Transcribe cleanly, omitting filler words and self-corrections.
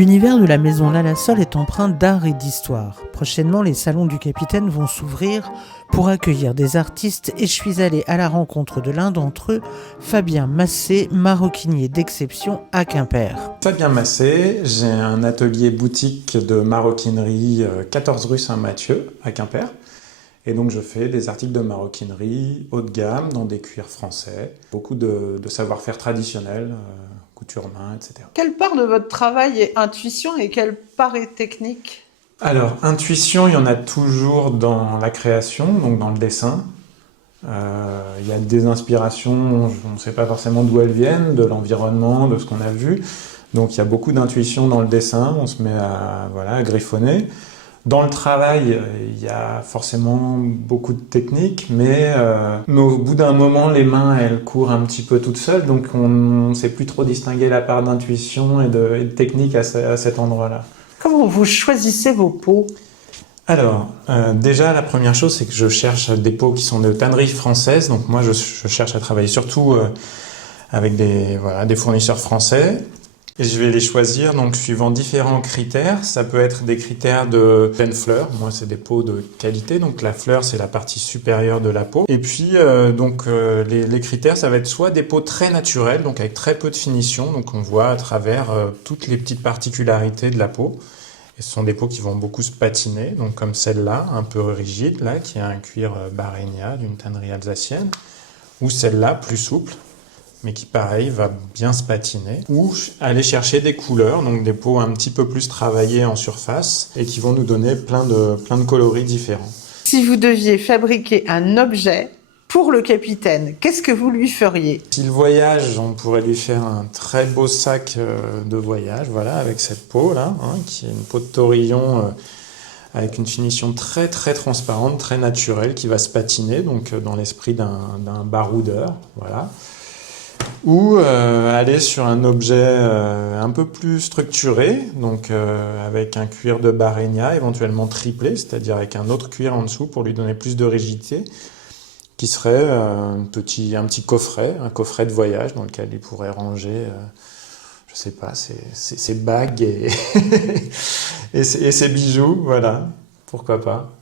L'univers de la maison Lalassol est empreint d'art et d'histoire. Prochainement, les salons du Capitaine vont s'ouvrir pour accueillir des artistes et je suis allé à la rencontre de l'un d'entre eux, Fabien Massé, maroquinier d'exception à Quimper. Fabien Massé, j'ai un atelier boutique de maroquinerie 14 rue Saint-Mathieu à Quimper. Et donc je fais des articles de maroquinerie haut de gamme dans des cuirs français, beaucoup de savoir-faire traditionnel, couture main, etc. Quelle part de votre travail est intuition et quelle part est technique ? Alors, intuition, il y en a toujours dans la création, donc dans le dessin. Il y a des inspirations, on ne sait pas forcément d'où elles viennent, de l'environnement, de ce qu'on a vu. Donc il y a beaucoup d'intuition dans le dessin, on se met à griffonner. Dans le travail, il y a forcément beaucoup de techniques, mais au bout d'un moment, les mains, elles courent un petit peu toutes seules, donc on ne sait plus trop distinguer la part d'intuition et de technique à cet endroit-là. Comment vous choisissez vos peaux ? Alors, déjà, la première chose, c'est que je cherche des peaux qui sont de tannerie française, donc moi, je cherche à travailler surtout avec des fournisseurs français. Et je vais les choisir donc suivant différents critères. Ça peut être des critères de pleine fleur. Moi, c'est des peaux de qualité. Donc la fleur, c'est la partie supérieure de la peau. Et puis les critères, ça va être soit des peaux très naturelles, donc avec très peu de finition. Donc on voit à travers toutes les petites particularités de la peau. Et ce sont des peaux qui vont beaucoup se patiner, donc comme celle-là, un peu rigide, là, qui a un cuir Barrénia d'une tannerie alsacienne, ou celle-là, plus souple, mais qui pareil va bien se patiner, ou aller chercher des couleurs, donc des peaux un petit peu plus travaillées en surface et qui vont nous donner plein de coloris différents. Si vous deviez fabriquer un objet pour le capitaine, qu'est-ce que vous lui feriez ? S'il voyage, on pourrait lui faire un très beau sac de voyage, voilà, avec cette peau là, qui est une peau de taurillon avec une finition très très transparente, très naturelle, qui va se patiner, donc dans l'esprit d'un baroudeur, voilà. Ou aller sur un objet un peu plus structuré, donc avec un cuir de Barrénia, éventuellement triplé, c'est-à-dire avec un autre cuir en dessous pour lui donner plus de rigidité, qui serait un petit coffret, un coffret de voyage dans lequel il pourrait ranger, je sais pas, ses bagues et ses bijoux, voilà, pourquoi pas.